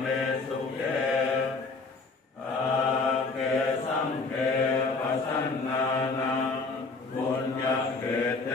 เมสุเกอาเกสังเกปัสสนานังบุญญาเกเต